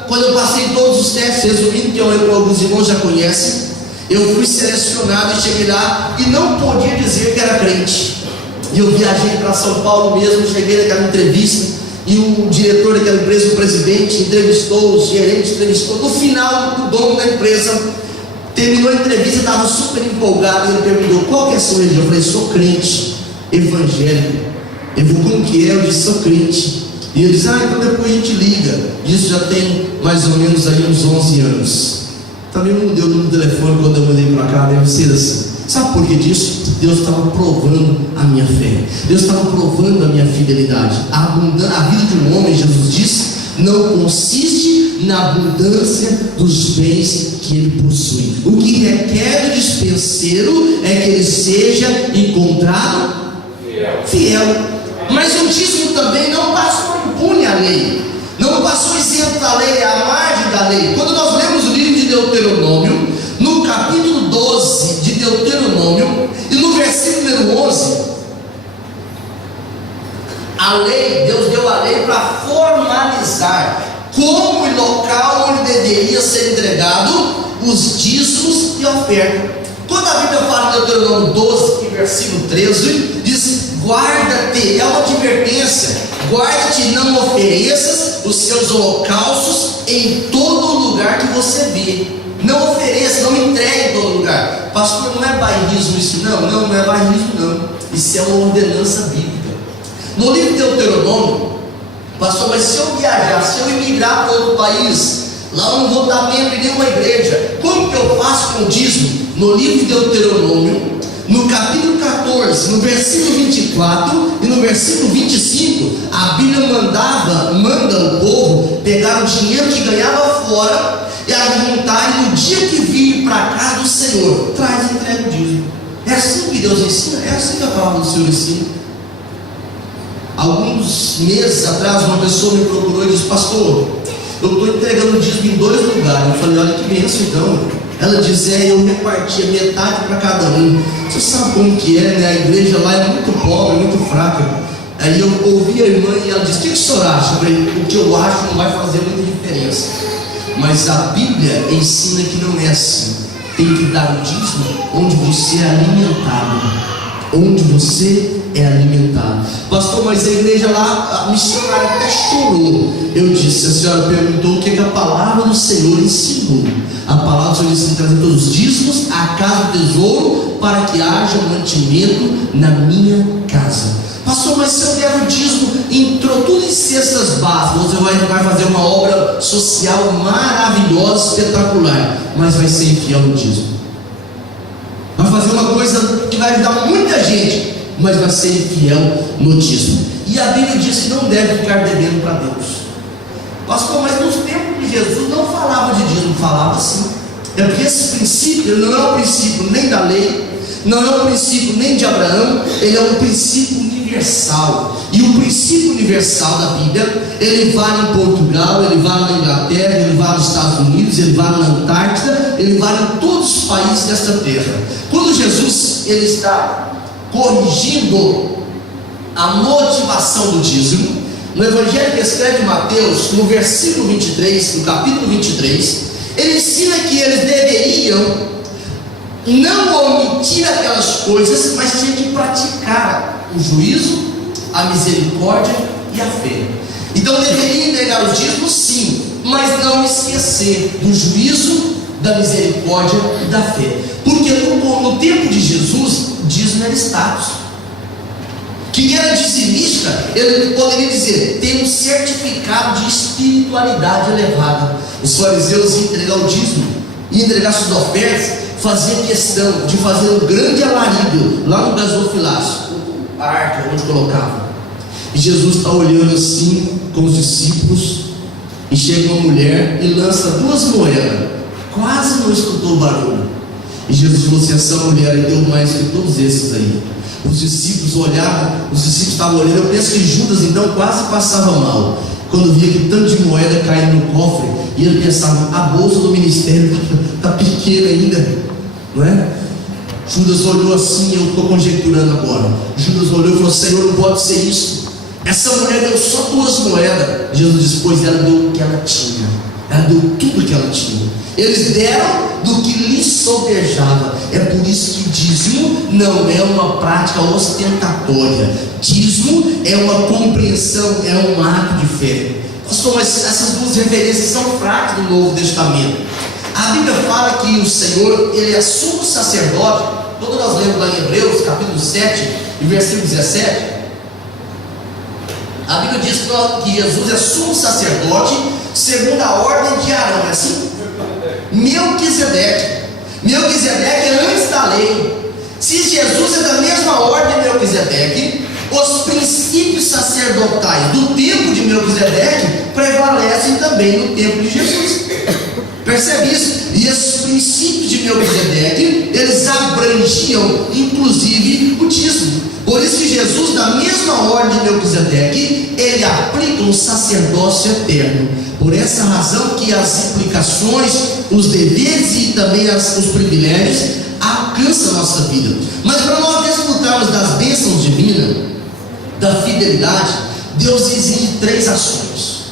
quando eu passei todos os testes, resumindo, que alguns irmãos já conhecem, eu fui selecionado e cheguei lá e não podia dizer que era crente. E eu viajei para São Paulo mesmo, cheguei naquela entrevista, e o diretor daquela empresa, o presidente, entrevistou, os gerentes entrevistou. No final, o dono da empresa Terminou a entrevista, estava super empolgado. Ele perguntou: qual que é a sua religião? Eu falei: sou crente evangélico. Ele falou: como que é? Eu disse: sou crente. E ele disse: então depois a gente liga. Isso já tem mais ou menos aí uns 11 anos. Também não deu no telefone quando eu mandei para cá, deve ser assim. Sabe por que disso? Deus estava provando a minha fé, Deus estava provando a minha fidelidade. A vida de um homem, Jesus disse, não consiste na abundância dos bens que ele possui. O que requer do dispenseiro é que ele seja encontrado fiel. Mas o dízimo também não passou impune à lei, não passou isento da lei, à margem da lei. Quando nós lemos o livro de Deuteronômio, no capítulo 12 de Deuteronômio, e no versículo número 11, a lei, Deus deu a lei para formalizar como e local onde deveria ser entregado os dízimos e oferta. Quando a Bíblia fala em Deuteronômio 12, versículo 13, diz: guarda-te, é uma advertência, guarda-te e não ofereças os seus holocaustos em todo lugar que você vê. Não ofereça, não entregue em todo lugar. Pastor, não é bairrismo isso? Não é bairrismo não. Isso é uma ordenança bíblica. No livro de Deuteronômio, pastor, mas se eu viajar, se eu emigrar para outro país, lá eu não vou estar membro de nenhuma igreja, como que eu faço com o dízimo? No livro de Deuteronômio, no capítulo 14, no versículo 24 e no versículo 25, a Bíblia manda o povo pegar o dinheiro que ganhava fora e ajuntar, e no dia que vir para a casa do Senhor, traz e entrega o dízimo. É assim que Deus ensina, é assim que a palavra do Senhor ensina. Alguns meses atrás, uma pessoa me procurou e disse: pastor, eu estou entregando o dízimo em 2 lugares. Eu falei: olha que bênção então. Ela disse: eu repartia metade para cada um. Você sabe como que é, né? A igreja lá é muito pobre, muito fraca. Aí eu ouvi a irmã e ela disse: o que o senhor acha? Eu falei: o que eu acho não vai fazer muita diferença, mas a Bíblia ensina que não é assim. Tem que dar o dízimo onde você é alimentado. Onde você é alimentado. Pastor, mas a igreja lá, a missionária até chorou. Eu disse: a senhora perguntou o que a palavra do Senhor ensinou. A palavra do Senhor ensina: trazer todos os dízimos à casa do tesouro, para que haja mantimento na minha casa. Pastor, mas se eu der o dízimo, entrou tudo em cestas básicas, você vai fazer uma obra social maravilhosa, espetacular, mas vai ser infiel no dízimo. Vai fazer uma coisa que vai ajudar muita gente, mas vai ser infiel no dízimo. E a Bíblia diz que não deve ficar devendo para Deus. Pastor, mas nos tempos de Jesus não falava de dízimo, falava sim. É porque esse princípio não é um princípio nem da lei, não é um princípio nem de Abraão, ele é um princípio universal. E o princípio universal da Bíblia, ele vale em Portugal, ele vale na Inglaterra, ele vale nos Estados Unidos, ele vale na Antártida, ele vale em todos os países desta terra. Quando Jesus ele está corrigindo a motivação do dízimo, no Evangelho que escreve Mateus, no versículo 23, no capítulo 23, ele ensina que eles deveriam não omitir aquelas coisas, mas tinha que praticar o juízo, a misericórdia e a fé. Então deveria entregar os dízimos sim, mas não esquecer do juízo, da misericórdia e da fé. Porque no tempo de Jesus, dízimo era status. Quem era dizimista, ele poderia dizer: tem um certificado de espiritualidade elevada. Os fariseus iam entregar o dízimo, iam entregar suas ofertas, fazia questão de fazer um grande alarido lá no gasofilácio, a arca onde colocava. E Jesus está olhando assim com os discípulos, e chega uma mulher e lança 2 moedas. Quase não escutou o barulho. E Jesus falou assim: essa mulher deu mais que todos esses aí. Os discípulos olhavam, os discípulos estavam olhando. Eu penso que Judas então quase passava mal quando via que tanto de moeda caindo no cofre, e ele pensava: a bolsa do ministério está pequena ainda, não é? Judas olhou assim, eu estou conjecturando agora. Judas olhou e falou: Senhor, não pode ser isso. Essa mulher deu só 2 moedas. Jesus disse: pois ela deu o que ela tinha, ela deu tudo que ela tinha. Eles deram do que lhes sobejava. É por isso que dízimo não é uma prática ostentatória. Dízimo é uma compreensão, é um ato de fé. Pastor, mas essas 2 referências são fracas do Novo Testamento. A Bíblia fala que o Senhor, Ele é sumo sacerdote. Quando nós lemos lá em Hebreus, capítulo 7, e versículo 17, a Bíblia diz que Jesus é sumo sacerdote segundo a ordem de Arão, é assim? Melquisedeque é antes da lei. Se Jesus é da mesma ordem de Melquisedeque, os princípios sacerdotais do tempo de Melquisedeque prevalecem também no tempo de Jesus. Percebe isso? E esses princípios de Melquisedeque, eles abrangiam inclusive o dízimo. Por isso que Jesus, da mesma ordem de Melquisedeque, ele aplica um sacerdócio eterno. Por essa razão que as implicações, os deveres e também os privilégios alcançam a nossa vida. Mas para nós desfrutarmos das bênçãos divinas, da fidelidade, Deus exige 3 ações.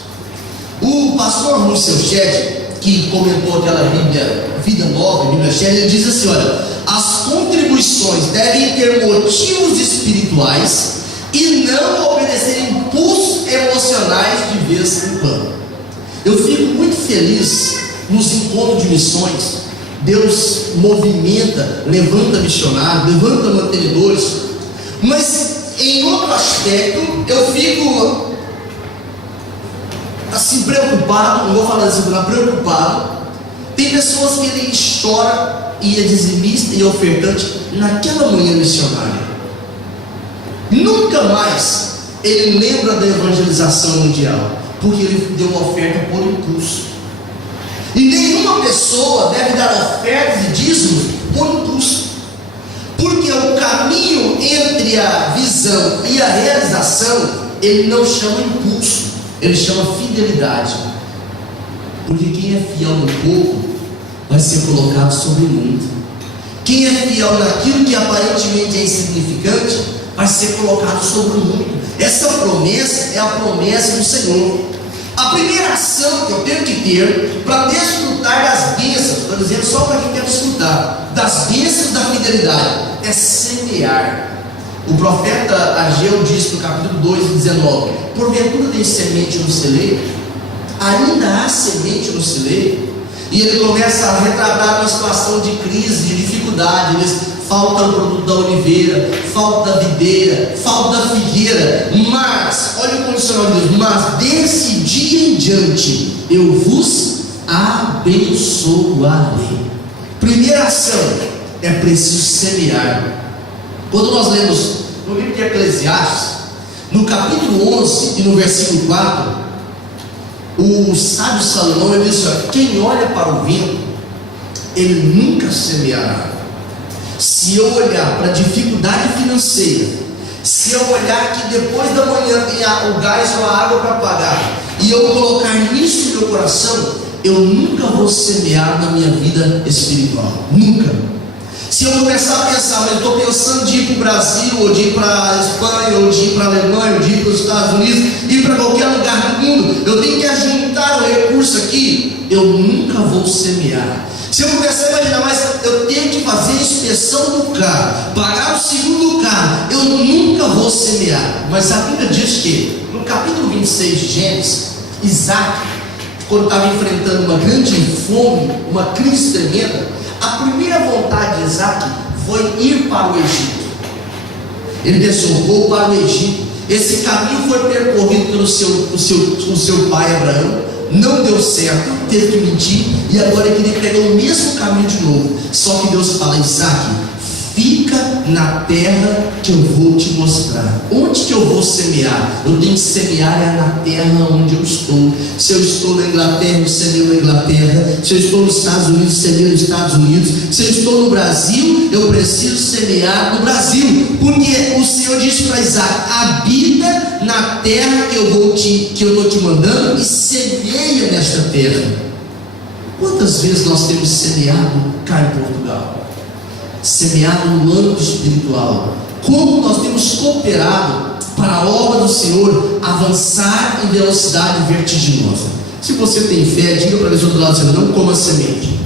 O pastor Rousseau Shedd, que comentou aquela Bíblia Vida Nova, Bíblia Shedd, ele diz assim: olha, as contribuições devem ter motivos espirituais e não obedecer impulsos emocionais de vez em quando. Eu fico muito feliz nos encontros de missões. Deus movimenta, levanta missionários, levanta mantenedores, mas em outro aspecto eu fico assim preocupado, não vou falar assim, mas preocupado. Tem pessoas que ele chora e é dizimista e ofertante naquela manhã missionária. Nunca mais ele lembra da evangelização mundial, porque ele deu uma oferta por impulso. E nenhuma pessoa deve dar ofertas e dízimos por impulso, porque o caminho entre a visão e a realização, ele não chama impulso, ele chama fidelidade. Porque quem é fiel no pouco vai ser colocado sobre muito. Quem é fiel naquilo que aparentemente é insignificante vai ser colocado sobre muito. Essa promessa é a promessa do Senhor. A primeira ação que eu tenho que ter para desfrutar das bênçãos, estou dizendo só para quem quer desfrutar das bênçãos da fidelidade, é semear. O profeta Ageu diz no capítulo 2, 19: porventura tem semente no celeiro? Ainda há semente no celeiro? E ele começa a retratar uma situação de crise, de dificuldade. Falta o produto da oliveira, falta da videira, falta da figueira. Mas, olha o condicional de Deus: mas desse dia em diante eu vos abençoarei. Primeira ação, é preciso semear. Quando nós lemos no livro de Eclesiastes, no capítulo 11 e no versículo 4, o sábio Salomão, ele diz: quem olha para o vento, ele nunca semeará. Se eu olhar para a dificuldade financeira, se eu olhar que depois da manhã tem o gás ou a água para pagar, e eu colocar nisso no meu coração, eu nunca vou semear na minha vida espiritual. Nunca. Se eu começar a pensar, mas eu estou pensando de ir para o Brasil, ou de ir para a Espanha, ou de ir para a Alemanha, ou de ir para os Estados Unidos, ir para qualquer lugar do mundo, eu tenho que ajuntar o recurso aqui, eu nunca vou semear. Se eu começar a imaginar, mas eu tenho que fazer a inspeção do carro, pagar o seguro do carro, eu nunca vou semear. Mas a Bíblia diz que no capítulo 26 de Gênesis, Isaac, quando estava enfrentando uma grande fome, uma crise tremenda, a primeira vontade de Isaac foi ir para o Egito. Ele pensou: vou para o Egito. Esse caminho foi percorrido pelo seu pai Abraão. Não deu certo, teve que mentir, e agora ele queria pegar o mesmo caminho de novo. Só que Deus fala: Isaac, fica na terra que eu vou te mostrar. Onde que eu vou semear? Eu tenho que semear na terra onde eu estou. Se eu estou na Inglaterra, eu semeio na Inglaterra. Se eu estou nos Estados Unidos, eu semeio nos Estados Unidos. Se eu estou no Brasil, eu preciso semear no Brasil, porque o Senhor disse para Isaac: habita na terra que eu estou te mandando e semeia nesta terra. Quantas vezes nós temos semeado cá em Portugal? Semeado no âmbito espiritual? Como nós temos cooperado para a obra do Senhor avançar em velocidade vertiginosa? Se você tem fé, diga para o outro lado: você não coma semente.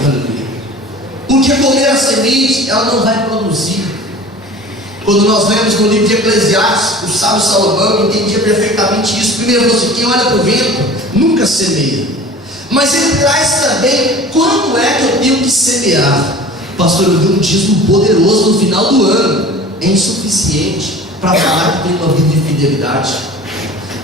Aleluia. Porque comer a semente, ela não vai produzir. Quando nós lemos no livro de Eclesiastes, o sábio Salomão entendia perfeitamente isso. Primeiro, quem olha para o vento nunca semeia. Mas ele traz também quando é que eu tenho que semear. Pastor, eu dei um dízimo poderoso no final do ano. É insuficiente para falar que tem uma vida de fidelidade.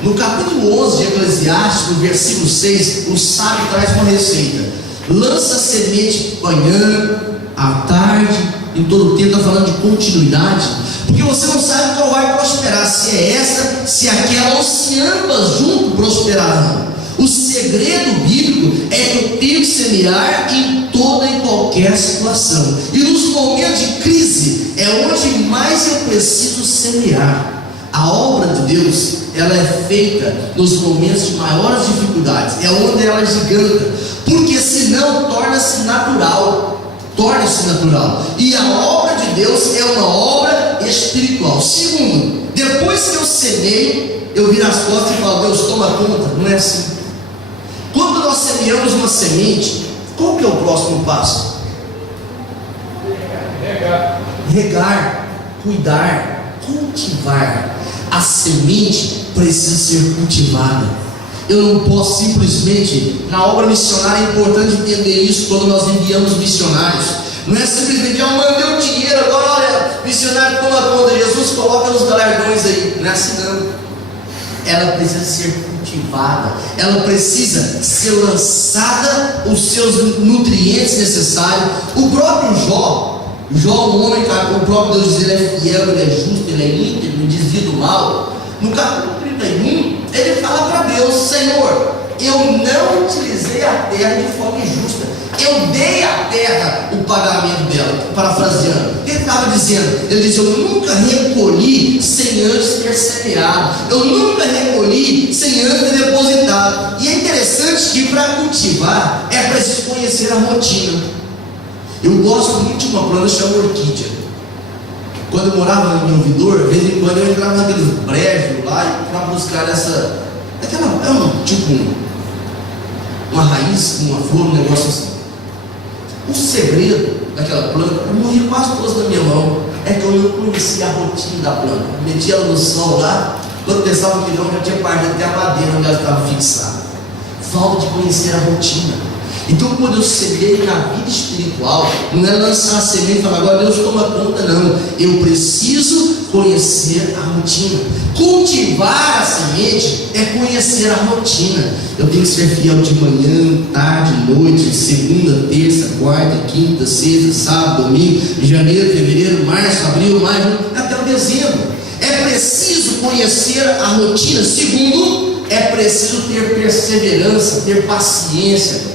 No capítulo 11 de Eclesiastes, no versículo 6, o sábio traz uma receita: lança semente manhã, à tarde, em todo o tempo. Está falando de continuidade, porque você não sabe qual vai prosperar, se é essa, se é aquela, ou se ambas juntas prosperarão. O segredo bíblico é que eu tenho que semear em toda e qualquer situação, e nos momentos de crise é onde mais eu preciso semear. A obra de Deus, ela é feita nos momentos de maiores dificuldades, é onde ela é giganta, porque senão torna-se natural, e a obra de Deus é uma obra espiritual. Segundo, depois que eu semeio, eu viro as costas e falo: Deus, toma conta. Não é assim. Quando nós semeamos uma semente, qual que é o próximo passo? Regar, cuidar, cultivar. A semente precisa ser cultivada. Eu não posso simplesmente, na obra missionária é importante entender isso quando nós enviamos missionários. Não é simplesmente: eu mandei o dinheiro, agora olha, missionário, toma conta, Jesus coloca nos galardões aí. Não é assim não. Ela precisa ser cultivada, ela precisa ser lançada os seus nutrientes necessários. O próprio Jó, um homem, o próprio Deus diz: ele é fiel, ele é justo, ele é íntegro, não desvia do mal. No capítulo 31, ele fala para Deus: Senhor, eu não utilizei a terra de forma injusta, eu dei à terra o pagamento dela. Parafraseando, ele estava dizendo, ele diz: eu nunca recolhi sem antes ter semeado, eu nunca recolhi sem antes ter depositado. E é interessante que para cultivar é preciso conhecer a rotina. Eu gosto muito de uma planta chamada orquídea. Quando eu morava em Ouvidor, de vez em quando eu entrava naqueles brejos lá para buscar uma raiz, uma flor, um negócio assim. O segredo daquela planta, eu morri quase todas na minha mão, é que eu não conhecia a rotina da planta. Metia ela no sol lá, quando pensava que não, já tinha partido até a madeira onde ela estava fixada. Falta de conhecer a rotina. Então, quando eu semeio na vida espiritual, não é lançar a semente e falar: agora Deus toma conta, não. Eu preciso conhecer a rotina. Cultivar a semente é conhecer a rotina. Eu tenho que ser fiel de manhã, tarde, noite, segunda, terça, quarta, quinta, sexta, sábado, domingo, janeiro, fevereiro, março, abril, maio, até o dezembro. É preciso conhecer a rotina. Segundo, é preciso ter perseverança, ter paciência.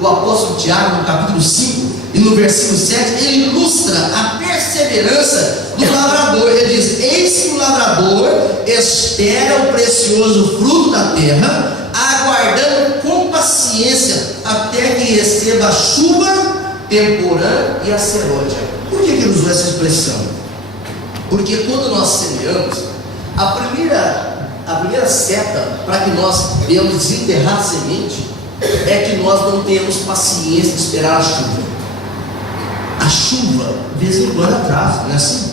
O apóstolo Tiago, no capítulo 5 e no versículo 7, ele ilustra a perseverança do lavrador. Ele diz: eis que o lavrador espera o precioso fruto da terra, aguardando com paciência até que receba a chuva temporã e a serôdia. Por que ele usou essa expressão? Porque quando nós semeamos, a primeira seta para que nós venhamos desenterrar a semente é que nós não temos paciência de esperar a chuva. A chuva, de vez em quando, atrasa, não é assim?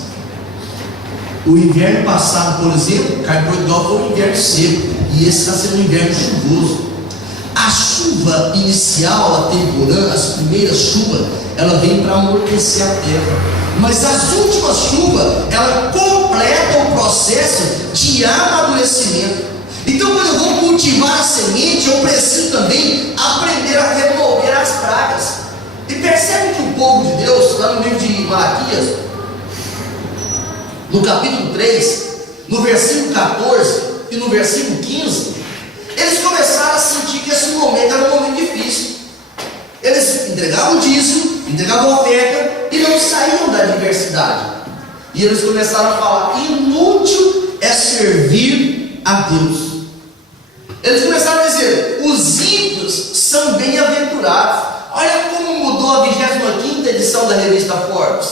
O inverno passado, por exemplo, Carpodó foi um inverno seco, e esse está sendo um inverno chuvoso. A chuva inicial, a temporã, as primeiras chuvas, ela vem para amortecer a terra. Mas as últimas chuvas, ela completa o processo de amadurecimento. Então, quando eu vou cultivar a semente, eu preciso também aprender a remover as pragas. E percebe que o povo de Deus, lá no livro de Malaquias, no capítulo 3, no versículo 14 e no versículo 15, eles começaram a sentir que esse momento era um momento difícil. Eles entregavam o dízimo, entregavam a oferta e não saíam da adversidade. E eles começaram a falar: inútil é servir a Deus. Eles começaram a dizer: os ímpios são bem-aventurados. Olha como mudou a 25ª edição da revista Forbes.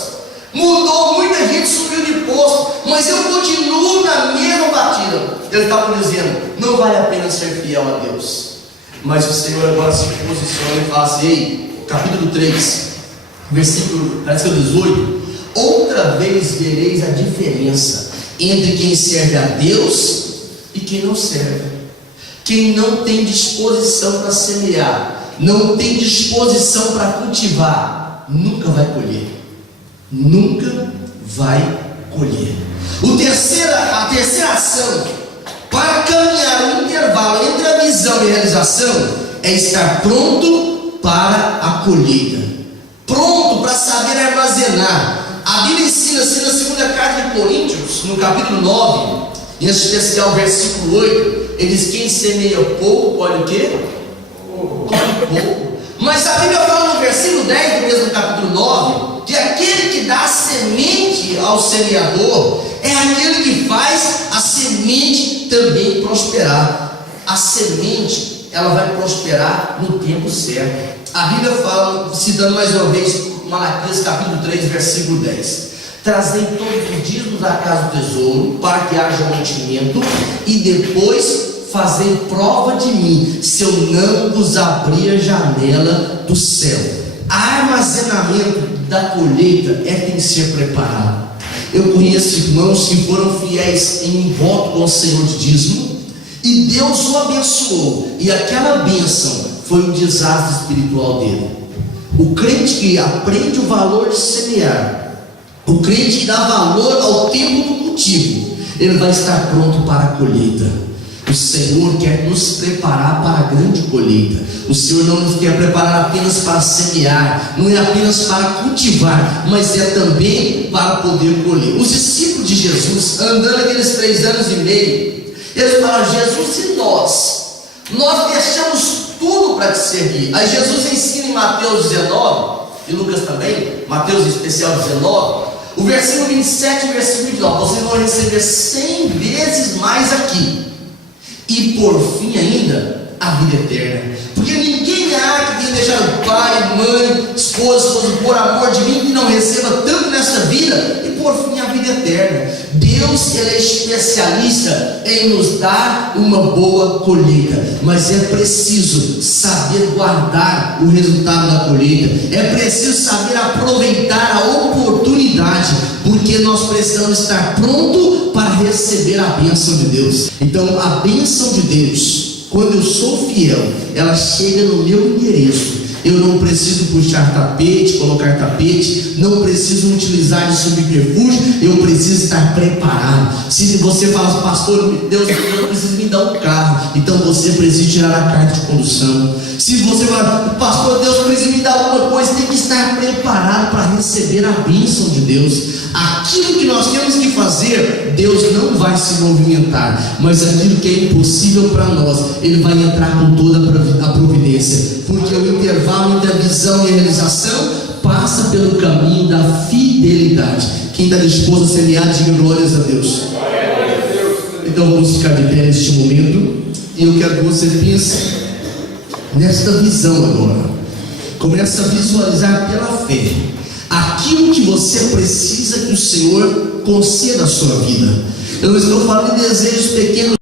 Mudou, muita gente subiu de posto, mas eu continuo na mesma batida. Eles estavam dizendo: não vale a pena ser fiel a Deus. Mas o Senhor agora se posiciona e fala assim: ei, capítulo 3, versículo, parece que é 18: outra vez vereis a diferença entre quem serve a Deus e quem não serve. Quem não tem disposição para semear, não tem disposição para cultivar, nunca vai colher. Nunca vai colher. A terceira ação para caminhar o intervalo entre a visão e a realização é estar pronto para a colheita, pronto para saber armazenar. A Bíblia ensina assim na segunda carta de Coríntios, no capítulo 9, em especial versículo 8, ele diz: quem semeia pouco, colhe o quê? Colhe pouco. Mas a Bíblia fala no versículo 10 do mesmo capítulo 9, que aquele que dá semente ao semeador é aquele que faz a semente também prosperar. A semente, ela vai prosperar no tempo certo. A Bíblia fala, citando mais uma vez Malaquias capítulo 3, versículo 10: trazei todos os dízimos à casa do tesouro, para que haja mantimento, e depois fazei prova de mim, se eu não vos abrir a janela do céu. Armazenamento da colheita tem que ser preparado. Eu conheço irmãos que foram fiéis em voto com o Senhor de dízimo, e Deus o abençoou, e aquela bênção foi um desastre espiritual dele. O crente que aprende o valor de semear, o crente que dá valor ao tempo do cultivo, ele vai estar pronto para a colheita. O Senhor quer nos preparar para a grande colheita. O Senhor não nos quer preparar apenas para semear, não é apenas para cultivar, mas é também para poder colher. Os discípulos de Jesus, andando aqueles 3 anos e meio, eles falaram: Jesus, e nós deixamos tudo para te servir. Aí Jesus ensina em Mateus 19, e Lucas também, Mateus em especial 19, o versículo 27 e o versículo 29: vocês vão receber 100 vezes mais aqui, e por fim ainda a vida eterna. Porque ninguém há que tenha deixado pai, mãe, esposa, por amor de mim, que não receba tanto nessa vida, e por fim a vida eterna. Deus, ele é especialista em nos dar uma boa colheita, mas é preciso saber guardar o resultado da colheita, é preciso saber aproveitar a oportunidade, porque nós precisamos estar pronto para receber a bênção de Deus. Então a bênção de Deus, quando eu sou fiel, ela chega no meu endereço. Eu não preciso puxar tapete, colocar tapete, não preciso utilizar de subterfúgio, eu preciso estar preparado. Se você fala: pastor, Deus precisa me dar um carro, então você precisa tirar a carta de condução. Se você fala: pastor, Deus precisa me dar alguma coisa, tem que estar preparado para receber a bênção de Deus. Aquilo que nós temos que fazer, Deus não vai se movimentar, mas aquilo que é impossível para nós, Ele vai entrar com toda a providência, porque o intervalo entre a visão e a realização passa pelo caminho da fidelidade. Quem está disposto a semear, diga glórias a Deus. Então vamos ficar de pé neste momento, e eu quero que você pense nesta visão agora. Começa a visualizar pela fé aquilo que você precisa que o Senhor conceda à sua vida. Eu não estou falando de desejos pequenos.